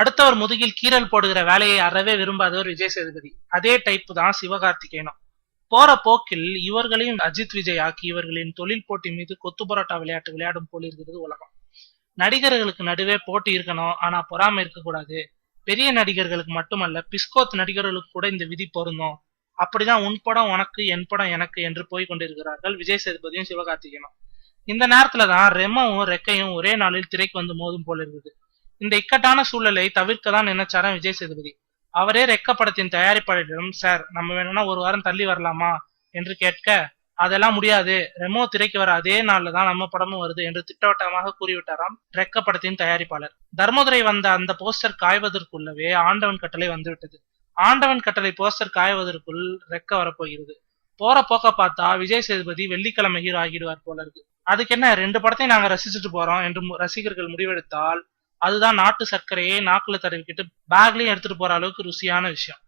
அடுத்தவர் முதுகில் கீறல் போடுகிற வேலையை அறவே விரும்பாதவர் விஜய் சேதுபதி. அதே டைப் தான் சிவகார்த்திகேயனும். போற போக்கில் இவர்களையும் அஜித் விஜய் ஆக்கி இவர்களின் தொழில் போட்டி மீது கொத்து பரோட்டா விளையாட்டு விளையாடும் போல் இருக்கிறது உலகம். நடிகர்களுக்கு நடுவே போட்டி இருக்கணும், ஆனா பொறாமை இருக்கக்கூடாது. பெரிய நடிகர்களுக்கு மட்டுமல்ல, பிஸ்கோத் நடிகர்களுக்கு கூட இந்த விதி பொருந்தும். அப்படிதான் உன் படம் உனக்கு என் படம் எனக்கு என்று போய் கொண்டிருக்கிறார்கள் விஜய் சேதுபதியும் சிவகார்த்திகேயனும். இந்த நேரத்துலதான் ரெமோவும் ரெக்கையும் ஒரே நாளில் திரைக்கு வந்து மோதும் போல இருக்குது. இந்த இக்கட்டான சூழலை தவிர்க்க தான் நினைச்சாராம் விஜய் சேதுபதி. அவரே ரெக்க படத்தின் தயாரிப்பாளரிடம், சார் நம்ம வேணும்னா ஒரு வாரம் தள்ளி வரலாமா என்று கேட்க, அதெல்லாம் முடியாது, ரெமோ திரைக்கு வர அதே நாள்ல தான் நம்ம படமும் வருது என்று திட்டவட்டமாக கூறிவிட்டாராம் ரெக்க படத்தின் தயாரிப்பாளர். தர்மதுரை வந்த அந்த போஸ்டர் காய்வதற்குள்ளவே ஆண்டவன் கட்டளை வந்துவிட்டது. ஆண்டவன் கட்டளை போஸ்டர் காய்வதற்குள் ரெக்க வரப்போகிறது. போற போக்க பார்த்தா விஜய் சேதுபதி வெள்ளிக்கிழமை ஹீரோ ஆகிடுவார் போல இருக்கு. அதுக்கு என்ன, 2 படத்தையும் நாங்க ரசிச்சுட்டு போறோம் என்று ரசிகர்கள் முடிவெடுத்தால் அதுதான் நாட்டு சர்க்கரையை நாக்குல தடவிக்கிட்டு பேக்லயும் எடுத்துட்டு போற அளவுக்கு ருசியான விஷயம்.